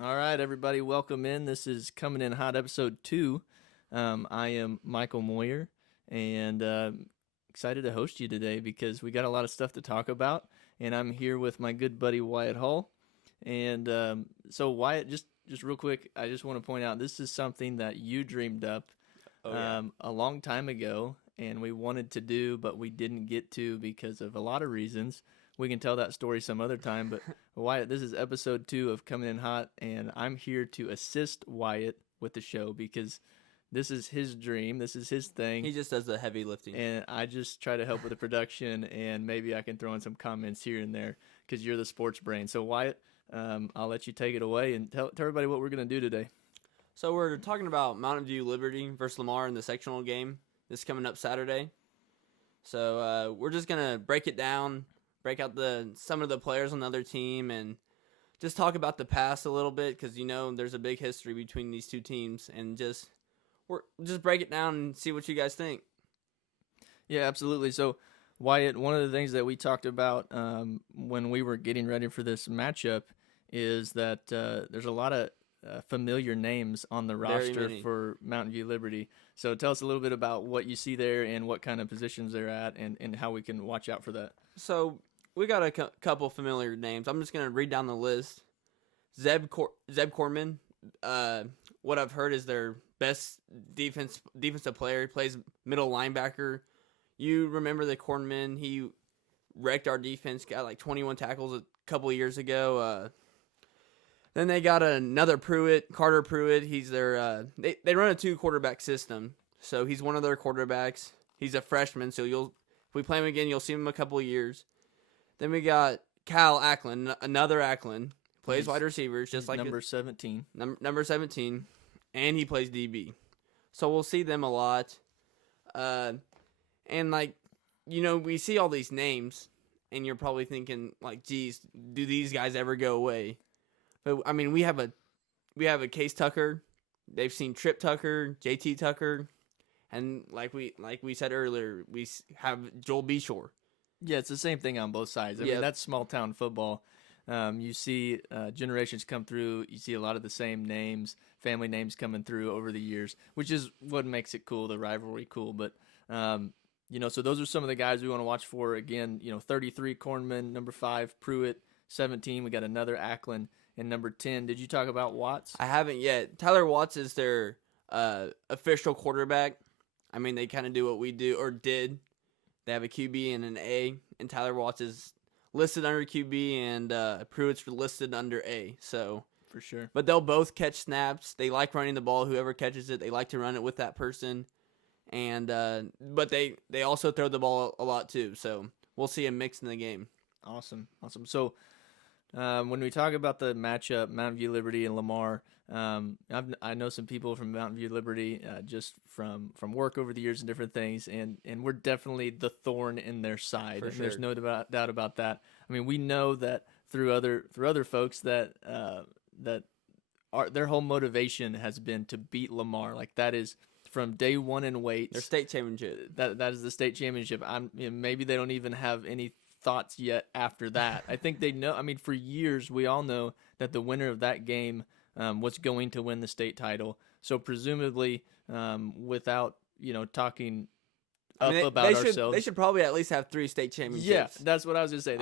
All right, everybody, welcome in. This is Coming In Hot, episode 2. I am Michael Moyer, and excited to host you today because we got a lot of stuff to talk about. And I'm here with my good buddy Wyatt Hall. And so, Wyatt, just real quick, I just want to point out this is something that you dreamed up a long time ago, and we wanted to do, but we didn't get to because of a lot of reasons. We can tell that story some other time, but Wyatt, this is episode 2 of Coming In Hot, and I'm here to assist Wyatt with the show because this is his dream. This is his thing. He just does the heavy lifting. And I just try to help with the production, and maybe I can throw in some comments here and there because you're the sports brain. So, Wyatt, I'll let you take it away and tell everybody what we're going to do today. So we're talking about Mountain View Liberty versus Lamar in the sectional game. This is coming up Saturday. So we're just going to break it down, break out some of the players on the other team, and just talk about the past a little bit because, there's a big history between these two teams, and just break it down and see what you guys think. Yeah, absolutely. So, Wyatt, one of the things that we talked about when we were getting ready for this matchup is that there's a lot of familiar names on the roster for Mountain View Liberty. So tell us a little bit about what you see there and what kind of positions they're at and how we can watch out for that. So we got a couple familiar names. I'm just going to read down the list. Zeb Corman, what I've heard is their best defensive player. He plays middle linebacker. You remember the Cornman? He wrecked our defense, got like 21 tackles a couple of years ago. Then they got another Pruitt, Carter Pruitt. He's their they run a 2-quarterback system, so he's one of their quarterbacks. He's a freshman, so if we play him again, you'll see him in a couple of years. Then we got Cal Ackland, another Ackland, plays wide receivers, just like number 17. Number 17, and he plays DB. So we'll see them a lot. And we see all these names, and you're probably thinking like, geez, do these guys ever go away? But I mean, we have a Case Tucker. They've seen Trip Tucker, JT Tucker, and like we said earlier, we have Joel Beshore. Yeah, it's the same thing on both sides. I mean, that's small town football. You see generations come through. You see a lot of the same names, family names coming through over the years, which is what makes it cool, the rivalry cool. But so those are some of the guys we want to watch for. Again, 33 Cornman, number 5 Pruitt, 17 we got another Ackland. And number 10, did you talk about Watts? I haven't yet. Tyler Watts is their official quarterback. I mean, they kind of do what we do, or did. They have a QB and an A, and Tyler Watts is listed under QB, and Pruitt's listed under A. So for sure. But they'll both catch snaps. They like running the ball. Whoever catches it, they like to run it with that person. And but they also throw the ball a lot too. So we'll see a mix in the game. Awesome. So when we talk about the matchup, Mountain View Liberty and Lamar, I know some people from Mountain View Liberty just from work over the years and different things, and we're definitely the thorn in their side. For sure. There's no doubt about that. I mean, we know that through other folks that their whole motivation has been to beat Lamar. Like that is from day one in weights. Their state championship. That is the state championship. Maybe they don't even have any thoughts yet after that. I think they know. I mean, for years we all know that the winner of that game was going to win the state title. So presumably, without talking about ourselves, they should probably at least have 3 state championships. Yeah, that's what I was gonna say.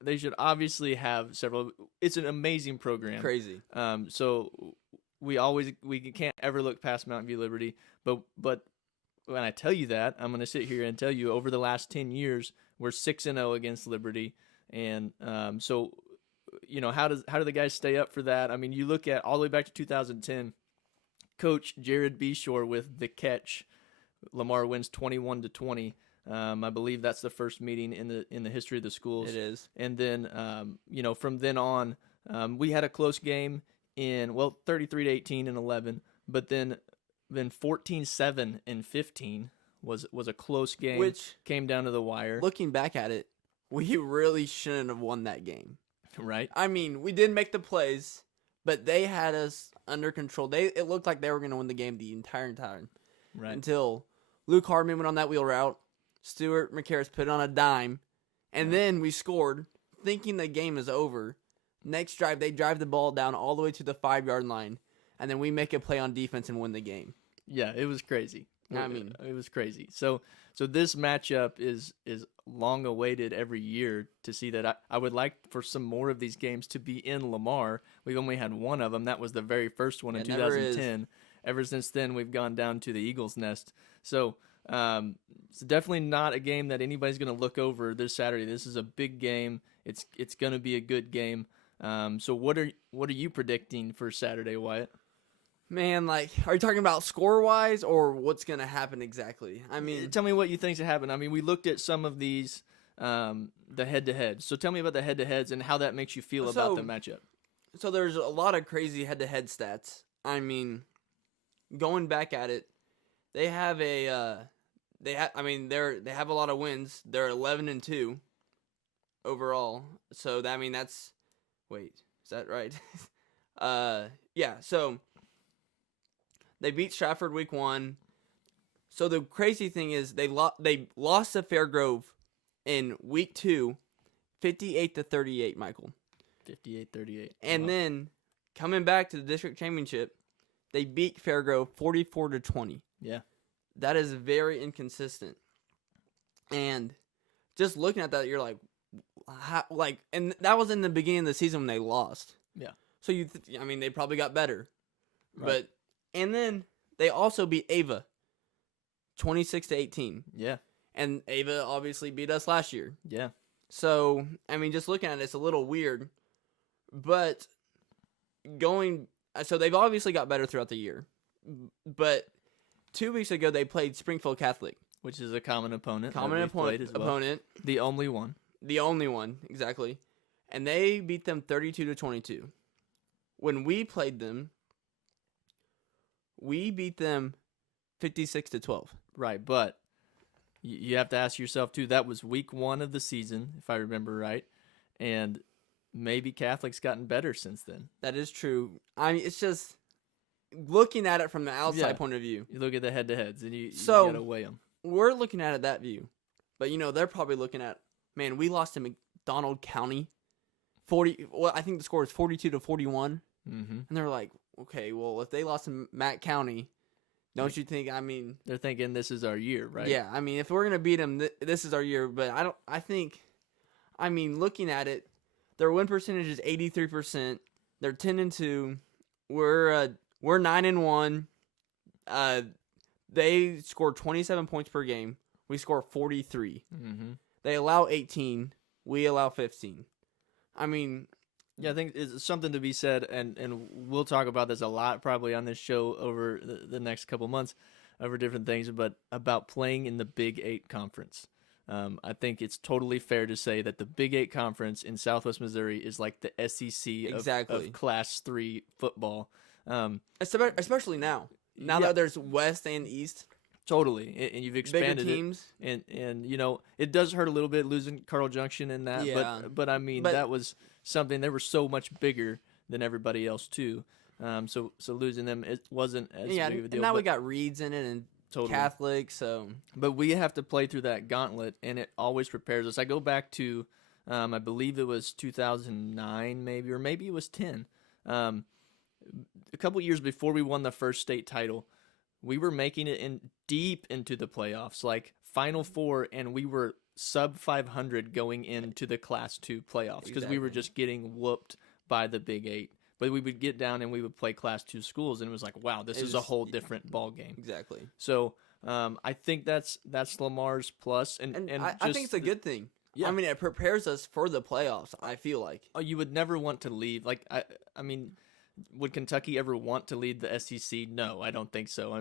They should obviously have several. It's an amazing program. Crazy. So we can't ever look past Mountain View Liberty. But when I tell you that, I'm gonna sit here and tell you over the last 10 years. We're 6-0 against Liberty, and so how do the guys stay up for that? I mean, you look at all the way back to 2010. Coach Jared Beshore with the catch. Lamar wins 21-20. I believe that's the first meeting in the history of the schools. It is, and then from then on, we had a close game in 33-18 and 11, but then 14-7 and 15. Was a close game, which came down to the wire. Looking back at it, we really shouldn't have won that game. Right? I mean, we did make the plays, but they had us under control. It looked like they were going to win the game the entire time. Right. Until Luke Hardman went on that wheel route, Stuart McCarris put it on a dime, and then we scored, thinking the game is over. Next drive, they drive the ball down all the way to the 5-yard line, and then we make a play on defense and win the game. Yeah, it was crazy. I mean, it was crazy. So this matchup is long awaited every year to see that. I would like for some more of these games to be in Lamar. We've only had one of them. That was the very first one in 2010. Ever since then, we've gone down to the Eagles' Nest. So it's definitely not a game that anybody's going to look over this Saturday. This is a big game. It's going to be a good game. So what are you predicting for Saturday, Wyatt? Man, like, are you talking about score-wise or what's going to happen exactly? I mean, tell me what you think's happened. I mean, we looked at some of these, the head-to-heads. So tell me about the head-to-heads and how that makes you feel about the matchup. So there's a lot of crazy head-to-head stats. I mean, going back at it, they have they have a lot of wins. They're 11-2 overall. So that's wait, is that right? Yeah. So they beat Stratford week 1. So the crazy thing is they lost to Fairgrove in week 2, 58-38, Michael. 58-38. And then coming back to the district championship, they beat Fairgrove 44-20. Yeah. That is very inconsistent. And just looking at that, you're like, and that was in the beginning of the season when they lost. Yeah. So they probably got better. Right. And then they also beat Ava 26-18. Yeah. And Ava obviously beat us last year. Yeah. So, just looking at it, it's a little weird. But so they've obviously got better throughout the year. But 2 weeks ago, they played Springfield Catholic, which is a common opponent. Opponent. The only one. The only one, exactly. And they beat them 32-22. When we played them, we beat them 56-12. Right, but you have to ask yourself, too, that was week 1 of the season, if I remember right. And maybe Catholic's gotten better since then. That is true. It's just looking at it from the outside point of view. You look at the head-to-heads, and you got to weigh them. We're looking at it that view. But, they're probably looking at, man, we lost to McDonald County. I think the score is 42-41. Mm-hmm. And they're like, okay, well, if they lost to Matt County, don't you think, they're thinking this is our year, right? Yeah, if we're going to beat them, this is our year. But looking at it, their win percentage is 83%. They're 10-2. We're 9-1. They score 27 points per game. We score 43. Mm-hmm. They allow 18. We allow 15. Yeah, I think it's something to be said, and we'll talk about this a lot probably on this show over the next couple months over different things, but about playing in the Big 8 conference. I think it's totally fair to say that the Big 8 conference in Southwest Missouri is like the SEC of Class 3 football. Especially now. That there's West and East. Totally, and you've expanded bigger teams. And it does hurt a little bit losing Carl Junction in that, yeah. but that was something. They were so much bigger than everybody else too. So losing them, it wasn't as big of a deal. And now we got Reeds in it and totally. Catholic, so. But we have to play through that gauntlet, and it always prepares us. I go back to, I believe it was 2009 maybe, or maybe it was 10. A couple years before we won the first state title, we were making it deep into the playoffs, like Final Four, and we were sub 500 going into the Class 2 playoffs because we were just getting whooped by the Big 8. But we would get down and we would play Class 2 schools, and it was like, wow, this is a whole different ball game. Exactly. So I think that's Lamar's plus, and I think it's a good thing. Yeah. It prepares us for the playoffs. I feel like. Oh, you would never want to leave. Like would Kentucky ever want to lead the SEC? No, I don't think so.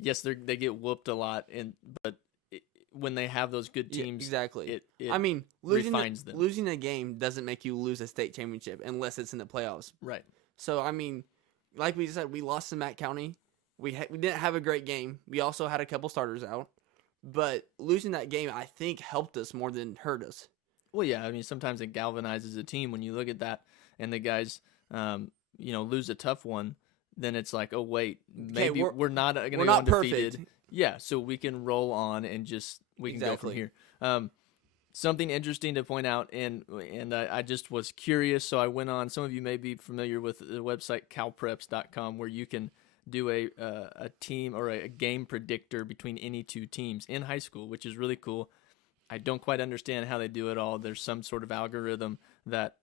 Yes, they get whooped a lot, but when they have those good teams, exactly. It refines them. Losing a game doesn't make you lose a state championship unless it's in the playoffs. Right. So like we said, we lost to Matt County. We didn't have a great game. We also had a couple starters out, but losing that game I think helped us more than hurt us. Well, yeah. Sometimes it galvanizes a team when you look at that, and the guys. Lose a tough one, then it's like, oh wait, maybe we're not going to go undefeated. Perfect. Yeah, so we can roll on and we can go from here. something interesting to point out, and I just was curious, so I went on. Some of you may be familiar with the website calpreps.com, where you can do a team or a game predictor between any two teams in high school, which is really cool. I don't quite understand how they do it all. There's some sort of algorithm that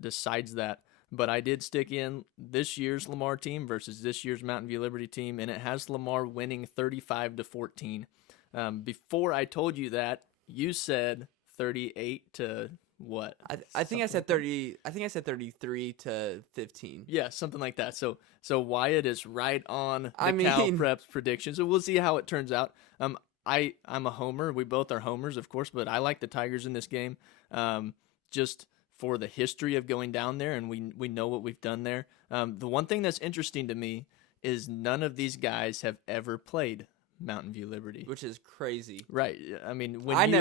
decides that. But I did stick in this year's Lamar team versus this year's Mountain View Liberty team, and it has Lamar winning 35-14. Before I told you that, you said 38 to what? I think I said 30. I think I said 33-15. Yeah, something like that. So Wyatt is right on the I mean, Cal Preps prediction. So we'll see how it turns out. I'm a homer. We both are homers, of course, but I like the Tigers in this game. Just for the history of going down there, and we know what we've done there. The one thing that's interesting to me is none of these guys have ever played Mountain View Liberty, which is crazy. Right. I mean, when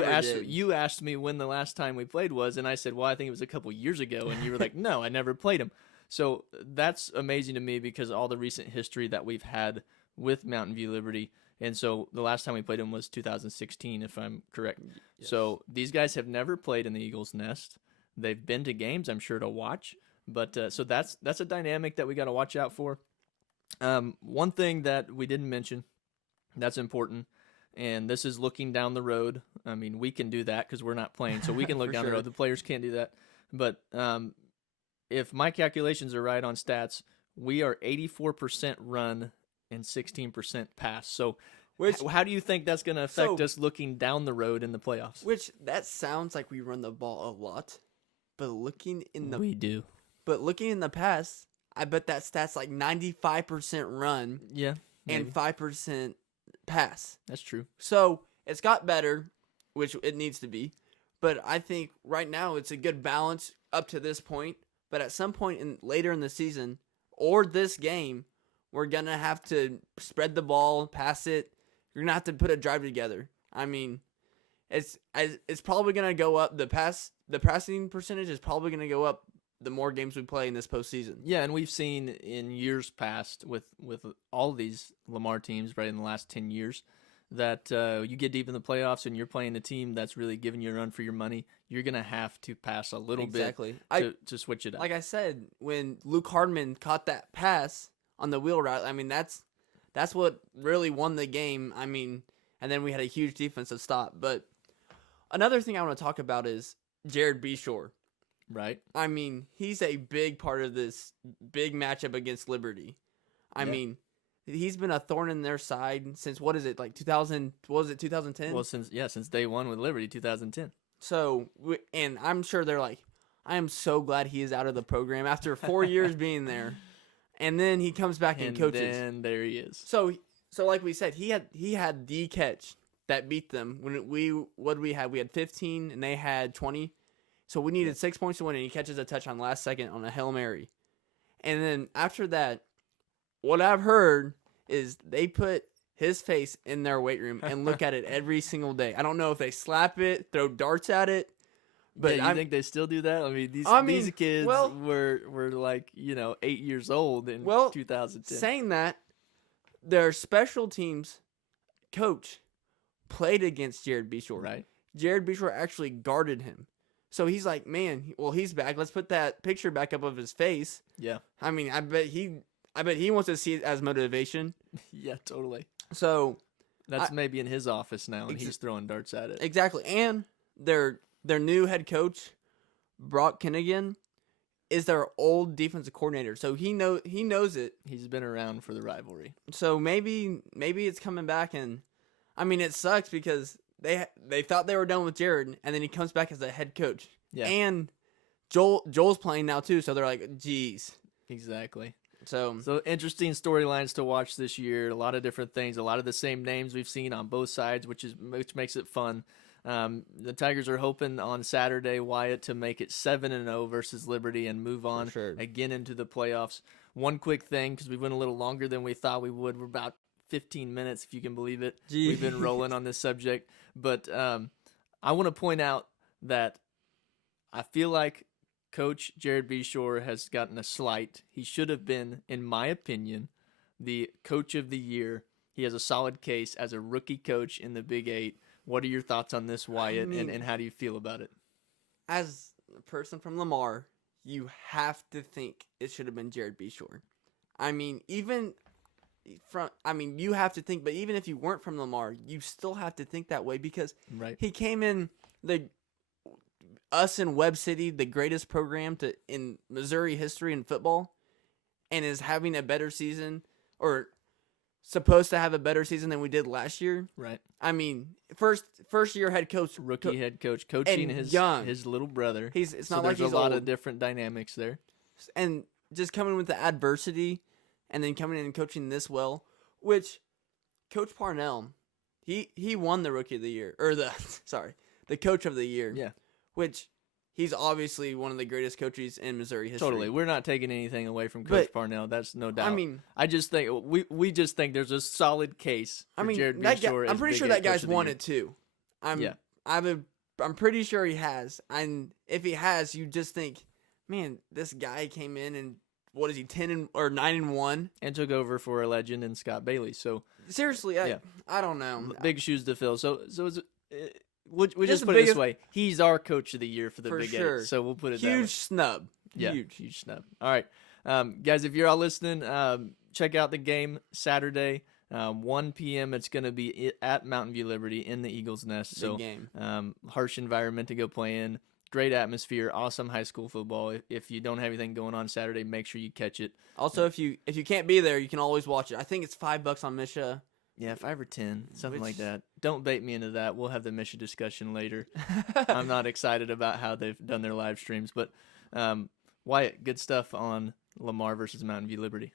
you asked me when the last time we played was, and I said, well, I think it was a couple years ago, and you were like, no, I never played them. So that's amazing to me because all the recent history that we've had with Mountain View Liberty. And so the last time we played them was 2016, if I'm correct. Yes. So these guys have never played in the Eagles Nest. They've been to games, I'm sure, to watch. But so that's a dynamic that we got to watch out for. One thing that we didn't mention that's important, and this is looking down the road. I mean, we can do that because we're not playing, so we can look down the road. The players can't do that. But if my calculations are right on stats, we are 84% run and 16% pass. So how do you think that's going to affect us looking down the road in the playoffs? Which that sounds like we run the ball a lot, but we do. But looking in the past, I bet that stat's like 95% run. Yeah, maybe. And 5% pass. That's true. So it's got better, which it needs to be. But I think right now it's a good balance up to this point. But at some point later in the season or this game, we're going to have to spread the ball, pass it. You're going to have to put a drive together. I mean, it's probably going to go up. The passing percentage is probably going to go up the more games we play in this postseason. Yeah, and we've seen in years past with all these Lamar teams, right, in the last 10 years, that you get deep in the playoffs and you're playing a team that's really giving you a run for your money, you're going to have to pass a little bit to switch it up. Like I said, when Luke Hardman caught that pass on the wheel route, I mean, that's what really won the game. I mean, and then we had a huge defensive stop. But another thing I want to talk about is Jared Beshore. Right. I mean, he's a big part of this big matchup against Liberty. I mean, he's been a thorn in their side since, what is it, like 2000, what was it, 2010? Well, since day one with Liberty, 2010. So, and I'm sure they're like, I am so glad he is out of the program after 4 years being there. And then he comes back and coaches. And there he is. So like we said, he had the catch that beat them. When we had 15 and they had 20. So we needed 6 points to win, and he catches a touch on last second on a Hail Mary. And then after that, what I've heard is they put his face in their weight room and look at it every single day. I don't know if they slap it, throw darts at it. But you think they still do that? I mean, these kids were like, 8 years old in 2010. Saying that, their special teams coach played against Jared Beshore. Right. Jared Beshore actually guarded him. So he's like, man, well, he's back. Let's put that picture back up of his face. Yeah. I mean, I bet he wants to see it as motivation. Yeah, totally. So that's maybe in his office now, and he's throwing darts at it. Exactly. And their new head coach, Brock Kinnigan, is their old defensive coordinator. So he knows it. He's been around for the rivalry. So maybe it's coming back, and I mean, it sucks because they thought they were done with Jared, and then he comes back as a head coach. Yeah. And Joel's playing now too, so they're like, geez. Exactly. So interesting storylines to watch this year. A lot of different things. A lot of the same names we've seen on both sides, which makes it fun. The Tigers are hoping on Saturday, Wyatt, to make it 7-0 versus Liberty and move on again into the playoffs. One quick thing, because we went a little longer than we thought we would. We're about 15 minutes, if you can believe it. Jeez. We've been rolling on this subject. But I want to point out that I feel like Coach Jared Beshore has gotten a slight. He should have been, in my opinion, the coach of the year. He has a solid case as a rookie coach in the Big 8. What are your thoughts on this, Wyatt, and how do you feel about it? As a person from Lamar, you have to think it should have been Jared Beshore. I mean, you have to think, but even if you weren't from Lamar, you still have to think that way because he came in us in Webb City, the greatest program in Missouri history in football, and is having a better season or supposed to have a better season than we did last year. Right. I mean, first year head coach, rookie head coach, coaching his little brother. It's so not like there's he's a lot old. of different dynamics there, and just coming with the adversity, and then coming in and coaching this well, which Coach Parnell, he won the rookie of the year or the coach of the year. Yeah. Which he's obviously one of the greatest coaches in Missouri history. Totally. We're not taking anything away from Coach Parnell. That's no doubt. I mean, I just think we just think there's a solid case for Jared Beshore. I'm pretty sure that guy's won it too. I'm pretty sure he has. And if he has, you just think, man, this guy came in and what is he 9-1 and took over for a legend in Scott Bailey. So seriously, I don't know. Big shoes to fill. So we just put it this way: he's our coach of the year for the Big Eight. So we'll put it that way. Huge snub. Yeah, huge snub. All right, guys, if you're all listening, check out the game Saturday, 1 p.m. It's going to be at Mountain View Liberty in the Eagles Nest. So, game. Harsh environment to go play in. Great atmosphere, awesome high school football. If you don't have anything going on Saturday, make sure you catch it. Also, if you can't be there, you can always watch it. I think it's $5 on Misha. Yeah, 5 or 10, something like that. Don't bait me into that. We'll have the Misha discussion later. I'm not excited about how they've done their live streams, but Wyatt, good stuff on Lamar versus Mountain View Liberty.